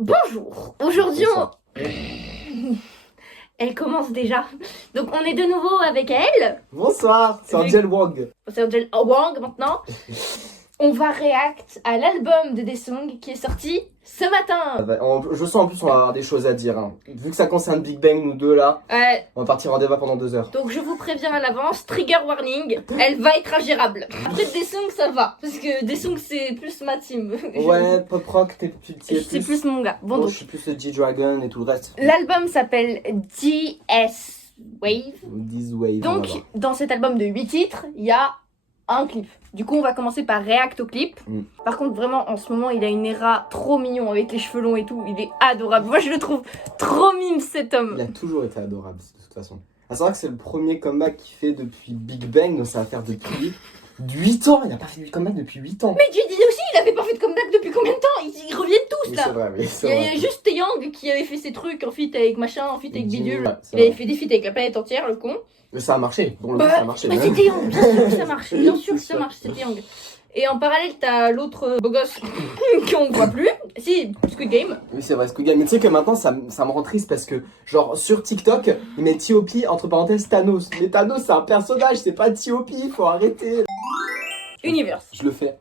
Bonjour, aujourd'hui elle commence déjà. Donc on est de nouveau avec elle. Bonsoir, c'est Angel Wang. C'est Angel Wang maintenant. On va react à l'album de Daesung qui est sorti ce matin. Je sens en plus on va avoir des choses à dire. Hein. Vu que ça concerne Big Bang, nous deux là, on va partir en débat pendant 2 heures. Donc je vous préviens à l'avance, trigger warning, elle va être ingérable. Après Daesung ça va, parce que Daesung c'est plus ma team. Ouais, pop rock, C'est plus mon gars. Bon, moi, donc, je suis plus le G-Dragon et tout le reste. l'album s'appelle DS Wave. This Wave. Donc, dans cet album de 8 titres, il y a un clip. Du coup, on va commencer par react au clip. Par contre, vraiment, en ce moment, il a une era trop mignon avec les cheveux longs et tout. Il est adorable. Moi, je le trouve trop mime, cet homme. Il a toujours été adorable, de toute façon. À savoir que c'est le premier comeback qu'il fait depuis Big Bang, donc ça va faire depuis 8 ans. Il n'a pas fait de comeback depuis 8 ans. Mais JD aussi, il avait pas fait de comeback depuis combien de temps? Ils reviennent tous, Oui, là. c'est vrai, oui, c'est Il y vrai. a juste Taeyang qui avait fait ses trucs en feat avec machin, en feat avec bidule. Ouais, Il avait fait des feats avec la planète entière, le con. Mais ça a marché. Bon, Bah, ça a marché. bah c'est Taeyang, bien sûr que ça marche. Bien sûr que ça marche, c'est Taeyang. Et en parallèle, t'as l'autre beau gosse qu'on voit plus. Si, Squid Game. Oui, c'est vrai, Squid Game. Mais tu sais que maintenant, ça me rend triste parce que, genre, sur TikTok, ils mettent T.O.P. entre parenthèses Thanos. Mais Thanos, c'est un personnage, c'est pas T.O.P. Faut arrêter. Universe. Je le fais.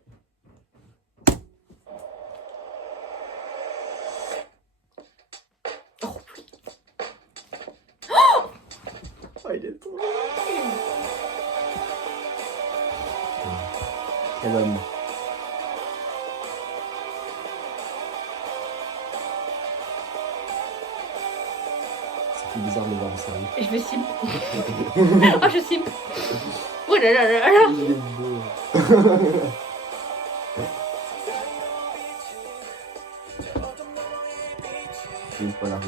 Oh, il est trop. Quel homme. C'est plus bizarre de le voir en sérieux. Et je vais simp. Ah, je simp. Oh là là là là. Il est beau. Une fois la rue.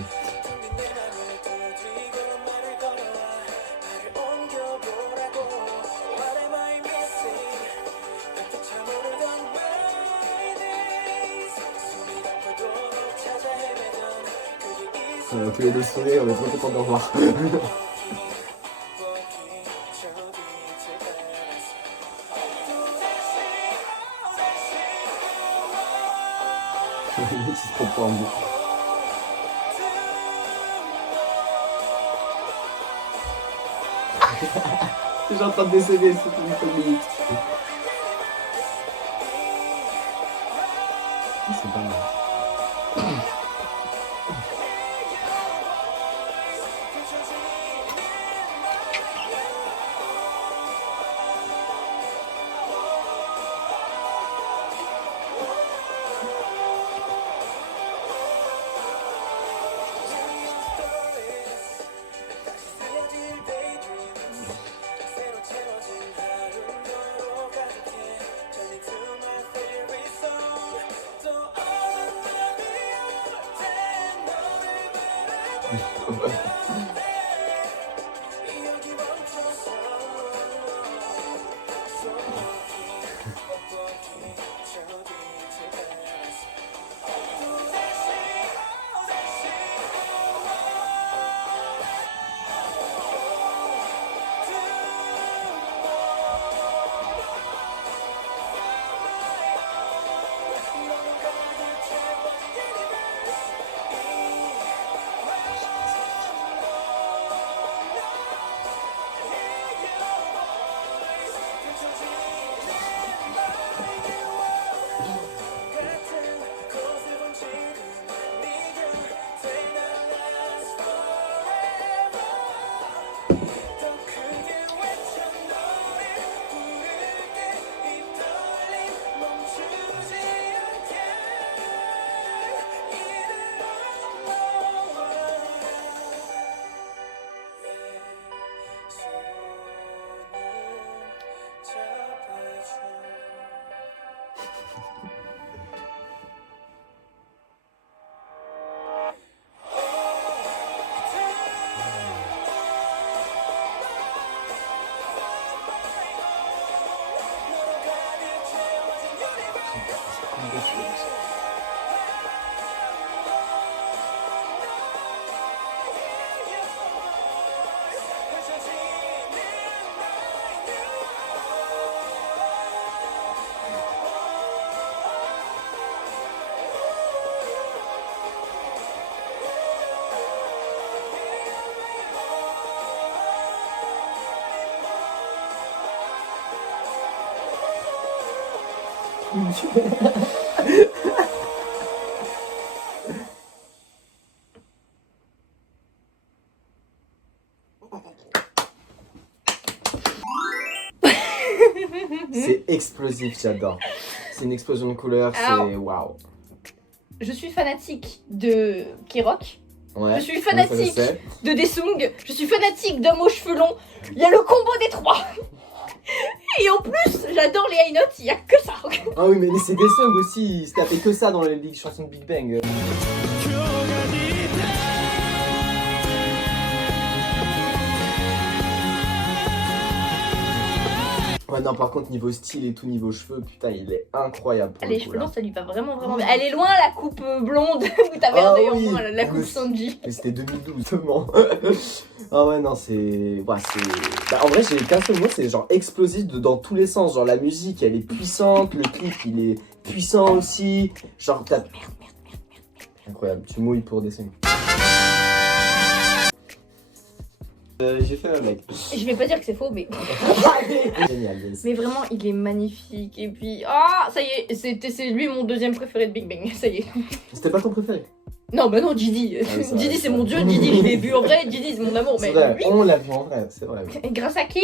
Tous les deux sourires, on est trop contents de revoir. Le mec il se prend pas en boucle. Je suis en train de décéder, c'est une minute. C'est pas mal. C'est explosif, j'adore. C'est une explosion de couleurs, c'est waouh. Je suis fanatique de K-Rock. Ouais, je suis fanatique de Daesung. Je suis fanatique d'hommes aux cheveux longs. Il y a le combo des trois. Et en plus, j'adore les high notes, il y a que ça. Ah oui, mais c'est Daesung aussi, il se tapait que ça dans les chansons de Big Bang. Ouais, non, par contre, niveau style et tout, niveau cheveux, putain, il est incroyable. Les cheveux longs, ça lui va vraiment bien. Elle est loin la coupe blonde où t'avais d'ailleurs moins la coupe Sanji. Mais c'était 2012 seulement. Ah ouais, non, c'est. Ouais, c'est. Bah, en vrai, j'ai qu'un seul mot, c'est genre explosif dans tous les sens. Genre, la musique, elle est puissante, le clip, il est puissant aussi. Genre, t'as. Incroyable, tu mouilles pour des scènes. J'ai fait un mec. Je vais pas dire que c'est faux, mais. Génial, mais vraiment, il est magnifique. Et puis, ça y est, c'est lui mon deuxième préféré de Big Bang. Ça y est. C'était pas ton préféré? Non, bah non, Didi. Ah, Didi, c'est mon dieu. Didi, je l'ai vu en vrai. Didi, c'est mon amour. Mais vrai, lui... on l'a vu en vrai, c'est vrai. Et grâce à qui?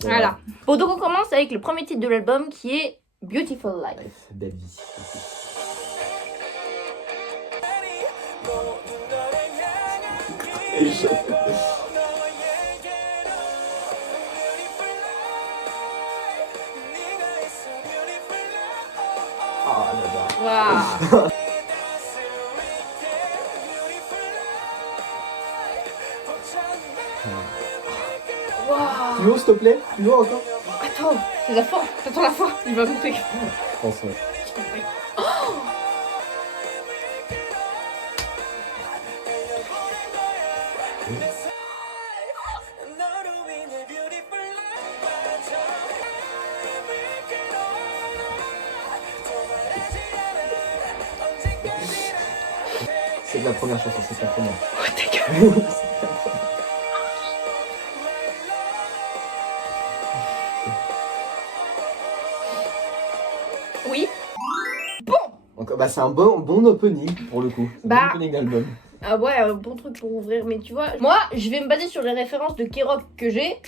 Voilà. Bon, donc on commence avec le premier titre de l'album qui est Beautiful Life. Belle vie. Waouh. Plus haut, s'il te plaît? Plus haut encore? Attends, c'est la fin. T'attends la fin. Il va monter. Je pense, ouais. C'est la première chanson, c'est la première. Oh, ta gueule. Oui. Bon. Donc, bah, c'est un bon opening pour le coup. Bah. Bon opening d'album. Ah ouais, un bon truc pour ouvrir. Mais tu vois, moi, je vais me baser sur les références de K-Rock que j'ai.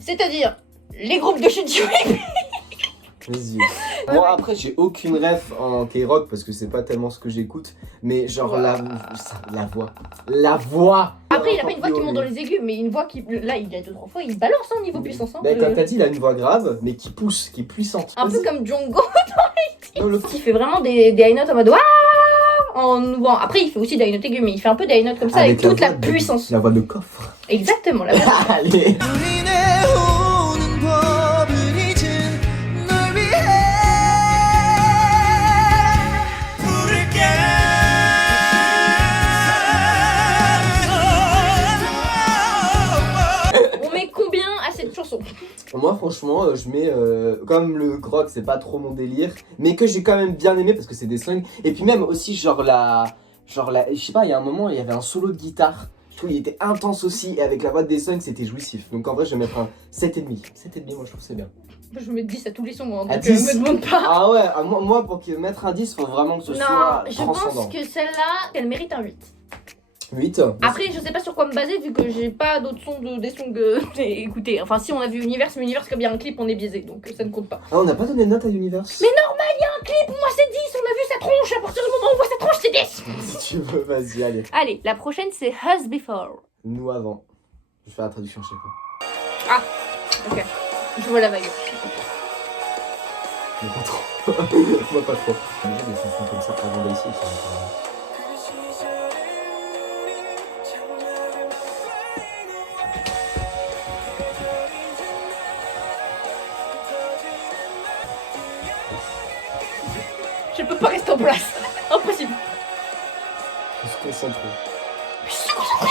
C'est-à-dire les groupes de chez Joey. Vas-y. Moi après j'ai aucune ref en K-Rock parce que c'est pas tellement ce que j'écoute, mais genre la voix. Après il a pas une voix qui monte dans les aigus, mais une voix qui, là il y a 2-3 fois il balance au niveau puissance. Bah, comme t'as dit il a une voix grave mais qui pousse, qui est puissante. Un peu comme Django dans les titres. Il fait vraiment des high notes en mode waouh en ouvrant. Après il fait aussi des high notes aigus, mais il fait un peu des high notes comme ça avec toute la puissance. La voix de coffre. Exactement la voix. Allez. Moi franchement je mets comme le grog c'est pas trop mon délire mais que j'ai quand même bien aimé parce que c'est des songs et puis même aussi genre la je sais pas il y a un moment il y avait un solo de guitare je trouve il était intense aussi et avec la voix des songs c'était jouissif donc en vrai je vais mettre un 7,5 moi je trouve c'est bien. Je vais mettre 10 à tous les sons moi, donc me demande pas. Ah ouais moi pour mettre un 10 faut vraiment que ce soit transcendant. Je pense que celle-là elle mérite un 8. 8. Après, je sais pas sur quoi me baser vu que j'ai pas d'autres sons des songs écoutés. Enfin, si on a vu Universe, mais Universe, comme il y a un clip, on est biaisé donc ça ne compte pas. Ah, on n'a pas donné de note à Universe. Mais normal, il y a un clip, moi c'est 10, on a vu sa tronche. À partir du moment où on voit sa tronche, c'est 10. Si tu veux, vas-y, allez. Allez, la prochaine c'est Us Before. Nous avant. Je vais faire la traduction chaque fois. Ah, ok. Je vois la vague. Mais pas trop. Moi pas trop. Déjà des chansons comme ça avant d'ici, Je peux pas rester en place. Impossible. Faut se concentrer. Je suis concentrée.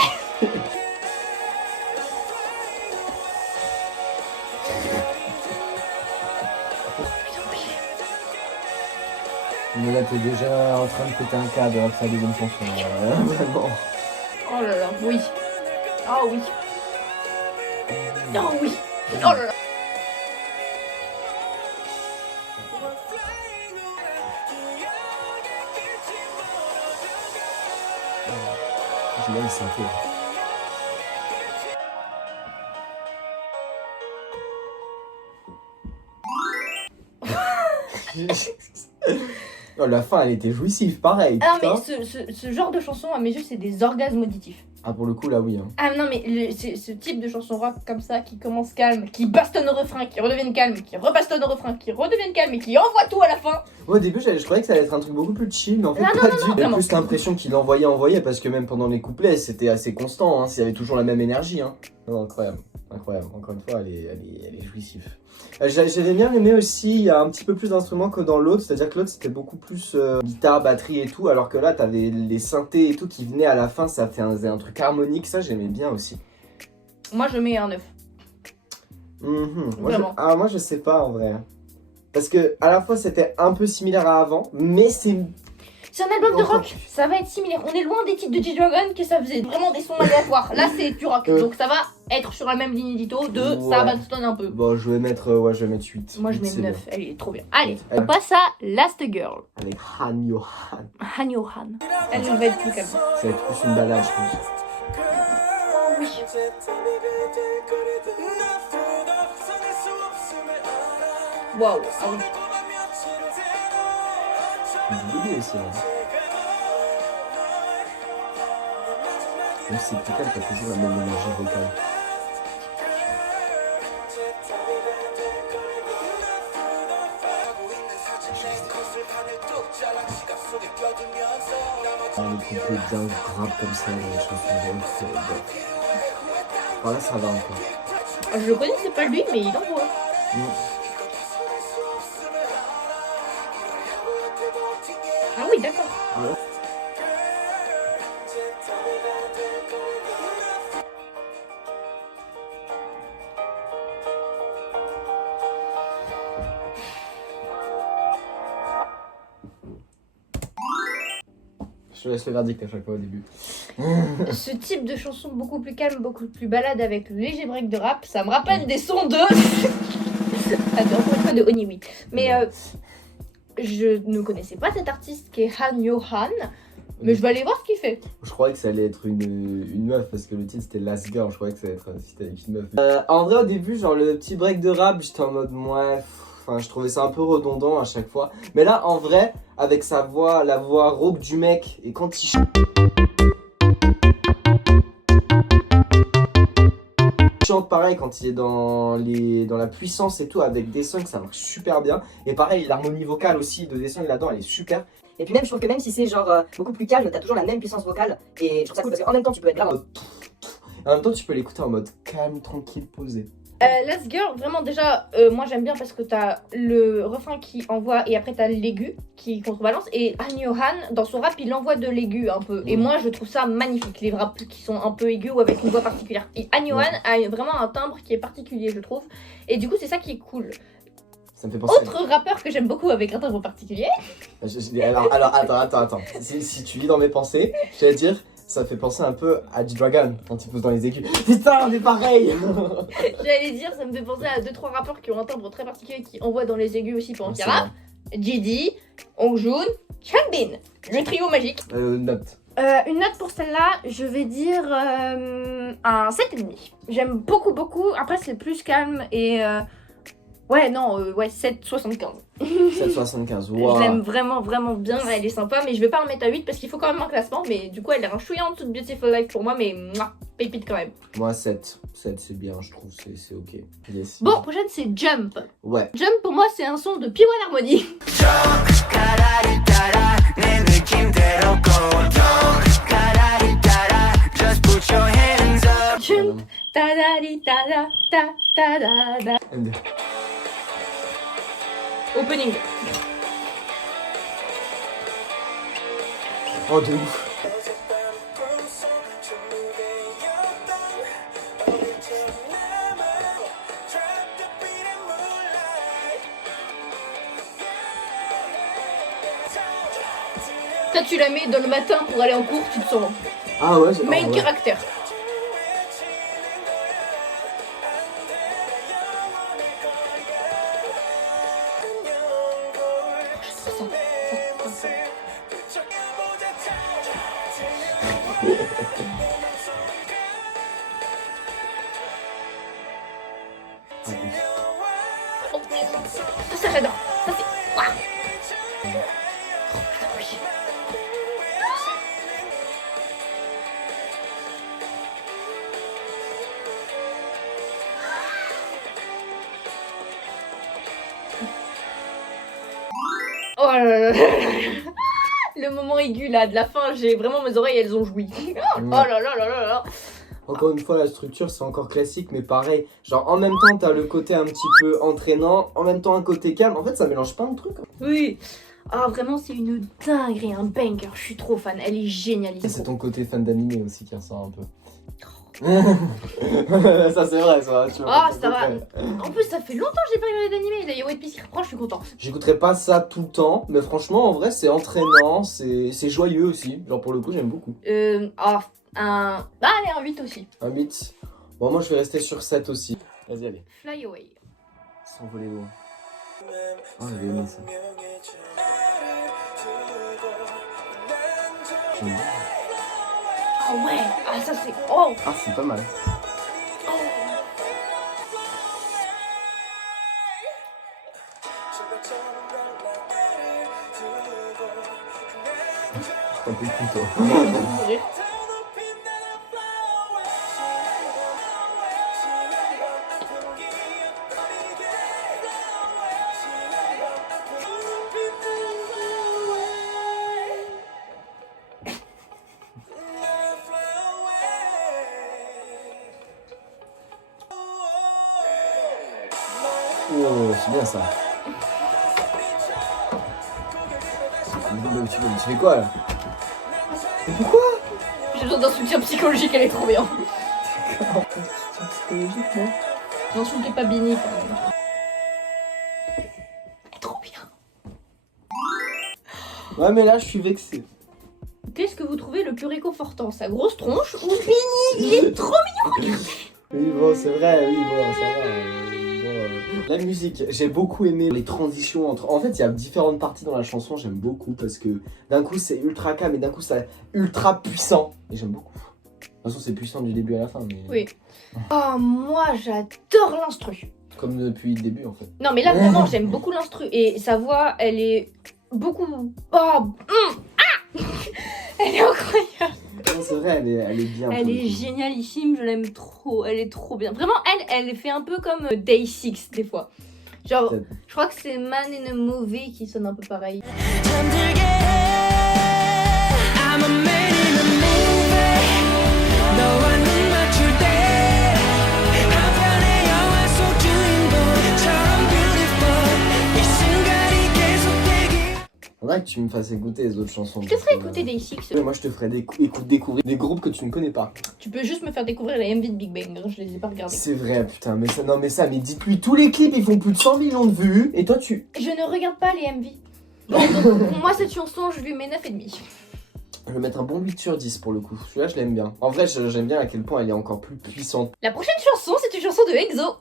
Mais là t'es déjà en train de péter un câble avec sa deuxième chanson. Vraiment. Oh là là, oui. Oh oui. Oh oui. Oh là là. Je mets le synthé. Oh, la fin, elle était jouissive, pareil. Ah putain. mais ce genre de chanson, à mes yeux, c'est des orgasmes auditifs. Ah, pour le coup, là, oui. Hein. Ah non mais ce type de chanson rock comme ça, qui commence calme, qui bastonne au refrain, qui redevienne calme, qui rebastonne au refrain, qui redevienne calme et qui envoie tout à la fin. Moi, au début, je croyais que ça allait être un truc beaucoup plus chill, mais en fait, Ah, pas non, du tout. J'ai vraiment. plus l'impression qu'il envoyait, parce que même pendant les couplets, c'était assez constant. Hein. Il y avait toujours la même énergie. Hein. Non, incroyable. Incroyable. Encore une fois, elle est jouissive. J'avais bien aimé aussi, il y a un petit peu plus d'instruments que dans l'autre, c'est-à-dire que l'autre c'était beaucoup plus guitare, batterie et tout, alors que là t'avais les synthés et tout qui venaient à la fin, ça faisait un truc harmonique, ça j'aimais bien aussi. Moi je mets un 9. Vraiment. Moi je sais pas en vrai. Parce que à la fois c'était un peu similaire à avant, mais c'est un album de rock, ça va être similaire. On est loin des titres de G-Dragon que ça faisait vraiment des sons aléatoires. Là c'est du rock, donc ça va être sur la même ligne édito de ça bastonne un peu. Bon, je vais mettre 8. Moi je mets 9, bien. elle est trop bien. Allez, on passe à Last Girl. Avec Han Yo-han. Han Yo-han. Elle va être plus calme. Ça va être plus une balade, je pense. Oui. Waouh, ah oui. Du bébé aussi, là. Même si c'est plus calme, t'as toujours la même énergie vocale. Les couplets bien graves comme ça, les chansons c'est bon. Voilà, ça va encore. Je le connais, c'est pas lui, mais il envoie. Ah oui, d'accord. Ouais. Je laisse le verdict à chaque fois au début. Ce type de chanson beaucoup plus calme, beaucoup plus balade avec le léger break de rap, ça me rappelle des sons de... Attends, encore une fois de Oni, oui. Mais je ne connaissais pas cet artiste qui est Han Yo-han, mais je vais aller voir ce qu'il fait. Je croyais que ça allait être une meuf parce que le titre c'était Last Girl, je croyais que ça allait être c'était avec une meuf. En vrai au début, genre le petit break de rap, j'étais en mode enfin je trouvais ça un peu redondant à chaque fois. Mais là en vrai, avec sa voix, la voix rauque du mec, et quand il chante pareil, quand il est dans la puissance et tout, avec des sons, ça marche super bien. Et pareil, l'harmonie vocale aussi de des sons là-dedans, elle est super. Et puis même, je trouve que même si c'est genre beaucoup plus calme, t'as toujours la même puissance vocale. Et je trouve ça cool parce qu'en même temps, tu peux être grave. En même temps, tu peux l'écouter en mode calme, tranquille, posé. Last Girl, vraiment déjà, moi j'aime bien parce que t'as le refrain qui envoie et après t'as l'aigu qui contrebalance. Et Han Yo-han, dans son rap, il envoie de l'aigu un peu. Et moi je trouve ça magnifique, les raps qui sont un peu aigus ou avec une voix particulière. Et Han Yo-han a vraiment un timbre qui est particulier, je trouve. Et du coup, c'est ça qui est cool. Ça me fait penser Autre rappeur que j'aime beaucoup avec un timbre particulier. Alors, attends. Si tu lis dans mes pensées, j'allais dire, ça fait penser un peu à G-Dragon quand il pose dans les aigus. Putain, on est pareil. J'allais dire, ça me fait penser à 2-3 rappeurs qui ont un timbre très particulier qui envoient dans les aigus aussi pendant qu'ils rappent. JD, Hongjoon, Changbin, le trio magique. Note. Une note pour celle-là, je vais dire un 7,5. J'aime beaucoup. Après, c'est plus calme et. Ouais, non, 7,75. 7,75, wow. Je l'aime vraiment bien, elle est sympa, mais je vais pas en mettre à 8 parce qu'il faut quand même un classement. Mais du coup, elle est un chouïa en dessous de Beautiful Life pour moi, mais pépite quand même. Moi, 7. 7, c'est bien, je trouve, c'est ok. Yes. Bon, prochaine, c'est Jump. Ouais. Jump, pour moi, c'est un son de P1 Harmony. Jump, ta-da-di-ta-da, ta-da-da. Opening. Oh, de ouf. Toi, tu la mets dans le matin pour aller en cours, tu te sens Ah ouais, main caractère. Oh, ça j'adore. Ça c'est. Waouh. Attends, oui. Oh là là là là. Le moment aigu là de la fin, j'ai vraiment mes oreilles elles ont joui. Oh là là là là là. Encore une fois, la structure c'est encore classique, mais pareil. Genre en même temps, t'as le côté un petit peu entraînant, en même temps un côté calme. En fait, ça mélange pas de trucs. Oui. Ah vraiment c'est une dinguerie, un banger. Je suis trop fan. Elle est génialissime. C'est ton côté fan d'animé aussi qui ressort un peu. Ça c'est vrai, ça. Tu vois, Ah ça va. En plus ça fait longtemps que j'ai pas regardé d'animé. Là il y a One Piece qui reprend, je suis contente. J'écouterai pas ça tout le temps, mais franchement, en vrai, c'est entraînant, c'est joyeux aussi. Genre pour le coup, j'aime beaucoup. Allez, un 8 aussi. Un 8. Bon, moi je vais rester sur 7 aussi. Vas-y, allez. Fly Away. S'envoler loin. Oh, j'avais aimé ça. J'aime bien. Ah ouais. Ah ça c'est. Oh. Ah, c'est pas mal. C'est un peu le coup, toi. Oh, c'est bien ça. Tu fais quoi là? Mais pourquoi? J'ai besoin d'un soutien psychologique, elle est trop bien. Psychologique, non? N'insultez pas Bini. Elle est trop bien. Ouais, mais là, je suis vexé. Qu'est-ce que vous trouvez le plus réconfortant? Sa grosse tronche ou Bini? Il est trop mignon. Oui, bon, c'est vrai, oui, bon, ça va. La musique, j'ai beaucoup aimé les transitions entre. En fait, il y a différentes parties dans la chanson, j'aime beaucoup parce que d'un coup c'est ultra calme et d'un coup c'est ultra puissant. Et j'aime beaucoup. De toute façon, c'est puissant du début à la fin. Mais... Oui. Oh, moi j'adore l'instru. Comme depuis le début en fait. Non, mais là vraiment j'aime beaucoup l'instru. Et sa voix, elle est beaucoup. Elle est incroyable. C'est vrai, elle est bien. Elle est génialissime, je l'aime trop, elle est trop bien. Vraiment, elle fait un peu comme Day 6 des fois. Genre, je crois que c'est Man in a Movie qui sonne un peu pareil. Faudrait que tu me fasses écouter les autres chansons. Je te ferai écouter Day 6. Moi, je te ferai découvrir des groupes que tu ne connais pas. Tu peux juste me faire découvrir les MV de Big Bang, je les ai pas regardés. C'est vrai, putain, mais ça, non, mais dites-lui, tous les clips ils font plus de 100 millions de vues, et toi tu. Je ne regarde pas les MV. Donc, moi, cette chanson, je lui mets 9,5. Je vais mettre un bon 8 sur 10 pour le coup. Celui-là, je l'aime bien. En vrai, j'aime bien à quel point elle est encore plus puissante. La prochaine chanson, c'est une chanson de EXO.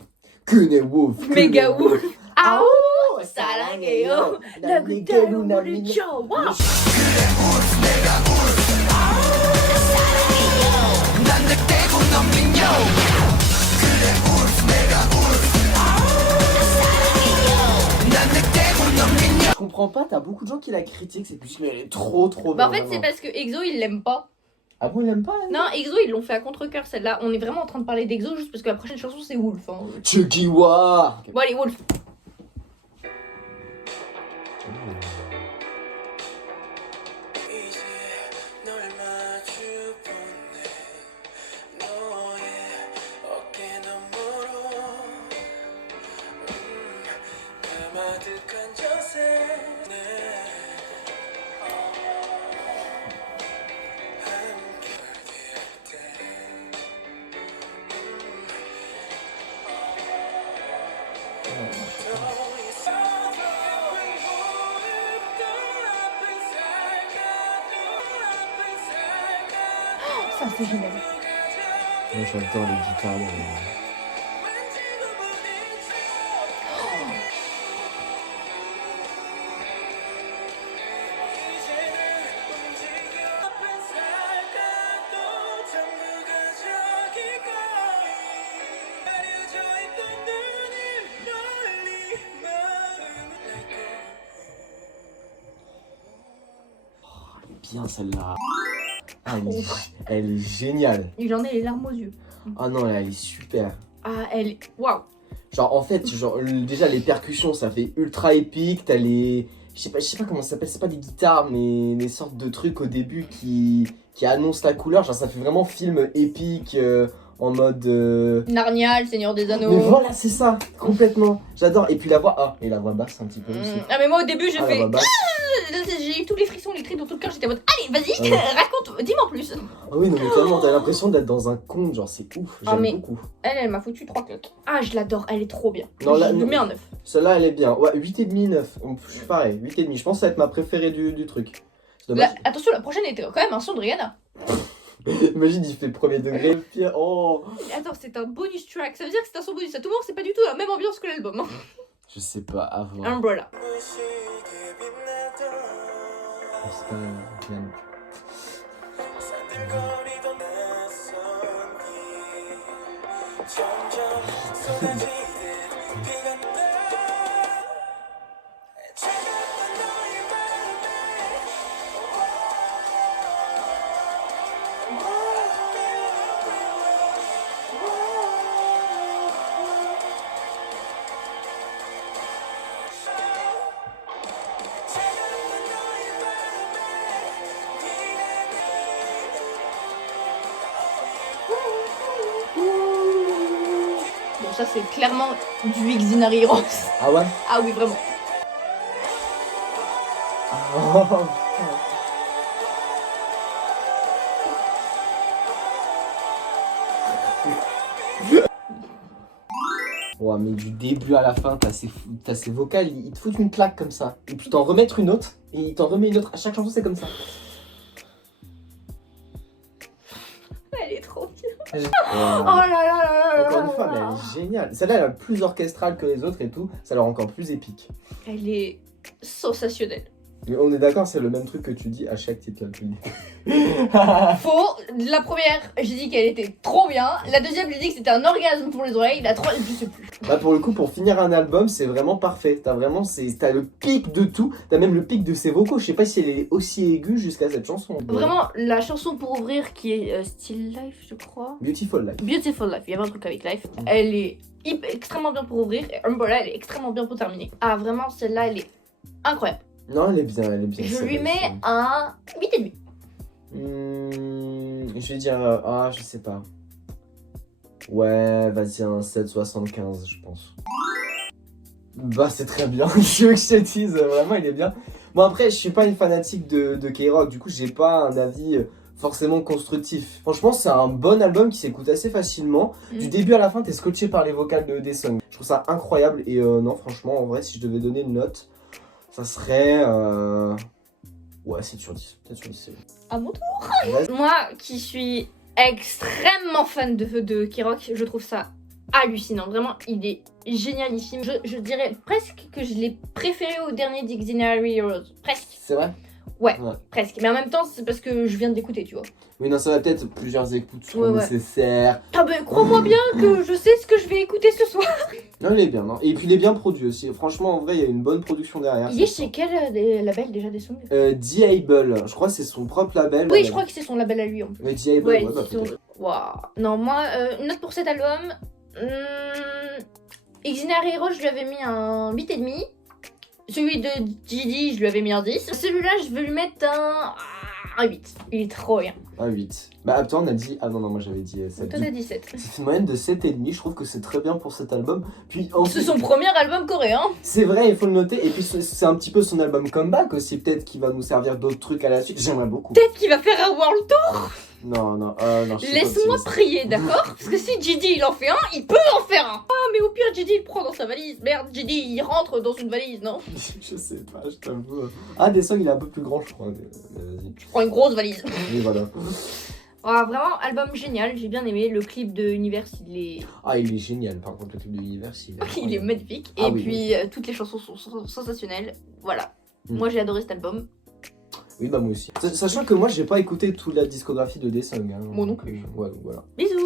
Kune Wolf. Mega Wolf. Ah oh, Sarangeyo. Lagutelu Lucho. Wow. Je comprends pas, t'as beaucoup de gens qui la critiquent, c'est plus mais elle est trop bien. Bah en fait, vraiment. c'est parce que EXO, ils l'aiment pas. Ah bon, il aime pas elle? Non, EXO, ils l'ont fait à contre-cœur celle-là. On est vraiment en train de parler d'EXO juste parce que la prochaine chanson, c'est Wolf. Hein. Chugiwa. Bon, allez, Wolf. Ça, c'est génial. Moi, j'adore les guitares. bien celle-là. Ah, elle est géniale. J'en ai les larmes aux yeux. Ah non, elle est super. Ah, elle est. Waouh! Genre en fait, déjà les percussions ça fait ultra épique, t'as les... Je sais pas comment ça s'appelle, c'est pas des guitares mais des sortes de trucs au début qui annoncent la couleur, genre ça fait vraiment film épique en mode... Narnia, le Seigneur des Anneaux. Mais voilà, c'est ça, complètement. J'adore. Et puis la voix, et la voix basse un petit peu aussi. Ah mais moi au début j'ai La fait... voix basse. J'ai eu tous les frissons, les tripes dans tout le cœur, j'étais en mode allez vas-y, Ouais. raconte, dis-moi en plus. Ah oui, non mais tellement, t'as l'impression d'être dans un conte, genre c'est ouf, Ah, j'aime mais- beaucoup. Elle m'a foutu 3 claques. Ah je l'adore, elle est trop bien. Non, là, je lui non. mets un 9. Celle-là elle est bien, ouais, 8,5, 9. Je suis pareil, 8,5, je pense que ça va être ma préférée du truc. C'est dommage. Attention, la prochaine était quand même un son de Rihanna. Imagine, il fait premier degré, pire, oh. Attends, c'est un bonus track, ça veut dire que c'est un son bonus. À tout moment, c'est pas du tout la même ambiance que l'album. Hein. Je sais pas, à voir. Umbrella. C'est pas bien. Bon, ça c'est clairement du Xinari Rose. Ah ouais? Ah oui, vraiment. Oh, putain. Ouais, mais du début à la fin, t'as ces vocales, ils te foutent une claque comme ça. Et puis t'en remettre une autre, et ils t'en remettent une autre. À chaque chanson, c'est comme ça. Elle est trop bien. Ouais. Oh là là là là là. Encore une fois, mais elle est géniale. Celle-là, elle est plus orchestrale que les autres et tout. Ça la rend encore plus épique. Elle est sensationnelle. Mais on est d'accord, c'est le même truc que tu dis à chaque titre là depuis le début. Faux. La première, j'ai dit qu'elle était trop bien. La deuxième, j'ai dit que c'était un orgasme pour les oreilles. La troisième, je sais plus. Bah pour le coup, pour finir un album, c'est vraiment parfait. T'as le pic de tout. T'as même le pic de ses vocaux. Je sais pas si elle est aussi aiguë jusqu'à cette chanson. Vraiment, la chanson pour ouvrir qui est Still Life, je crois. Beautiful Life. Beautiful Life, il y avait un truc avec Life. Elle est extrêmement bien pour ouvrir. Et Umbrella, elle est extrêmement bien pour terminer. Ah, vraiment, celle-là, elle est incroyable. Non, elle est bien, elle est bien. Je ça lui va, mets ça. un 8,5. Je vais dire. Je sais pas. Ouais, vas-y, un 7,75, je pense. Bah, c'est très bien. Je veux que je te dise, vraiment, il est bien. Bon, après, je suis pas une fanatique de K-Rock, du coup, j'ai pas un avis forcément constructif. Franchement, c'est un bon album qui s'écoute assez facilement. Du début à la fin, t'es scotché par les vocales des songs. Je trouve ça incroyable et non, franchement, en vrai, si je devais donner une note, ça serait. Ouais, 7 sur 10. 7 sur 10, c'est bon. À mon tour. Vas-y. Moi qui suis extrêmement fan de K-Rock, je trouve ça hallucinant. Vraiment, il est génialissime. Je dirais presque que je l'ai préféré au dernier Dictionary Heroes. Presque. C'est vrai? Ouais, presque. Mais en même temps, c'est parce que je viens de l'écouter, tu vois. Oui, non, ça va peut-être plusieurs écoutes sont Ouais. nécessaires. Ah ben, crois-moi bien que je sais ce que je vais écouter ce soir. Non, il est bien, non. Et puis il est bien produit aussi. Franchement, en vrai, il y a une bonne production derrière. Il est chez quel label déjà des songs? D-Able, je crois que c'est son propre label. Oui, je crois que c'est son label à lui en plus. Mais D-Able, Ouais, bah, c'est son... peut-être. Waouh. Non, moi, une note pour cet album. Xinari Heroes, je lui avais mis un 8,5. Celui de Gigi, je lui avais mis un 10. Celui-là, je vais lui mettre un 8. Il est trop bien. Un 8. Bah, attends, on a dit. Ah non, moi j'avais dit 7. Toi, t'as 17. C'est une moyenne de 7,5. Je trouve que c'est très bien pour cet album. Puis C'est ensuite, son premier album coréen. c'est vrai, il faut le noter. Et puis c'est un petit peu son album comeback aussi. Peut-être qu'il va nous servir d'autres trucs à la suite. J'aimerais beaucoup. Peut-être qu'il va faire un World Tour. Non, non, non. je suis Laisse-moi optimiste. prier, d'accord? Parce que si Gigi il en fait un, il peut en faire un. Ah, mais au pire, Gigi il prend dans sa valise. Merde, Gigi il rentre dans une valise, non? Je sais pas, je t'avoue. Ah, des songs, il est un peu plus grand, je crois. Mais vas-y. Je prends une grosse valise. Et voilà. Ah, vraiment, album génial, j'ai bien aimé. Le clip de Univers, il est, Ah, il est génial. Par contre, le clip de l'univers, il est magnifique. Ah Et oui, puis, toutes les chansons sont sensationnelles. Voilà. Mm. Moi, j'ai adoré cet album. Oui, bah moi aussi. Sachant que moi, j'ai pas écouté toute la discographie de Desong. Hein, Moi non plus. Ouais, donc voilà. Bisous!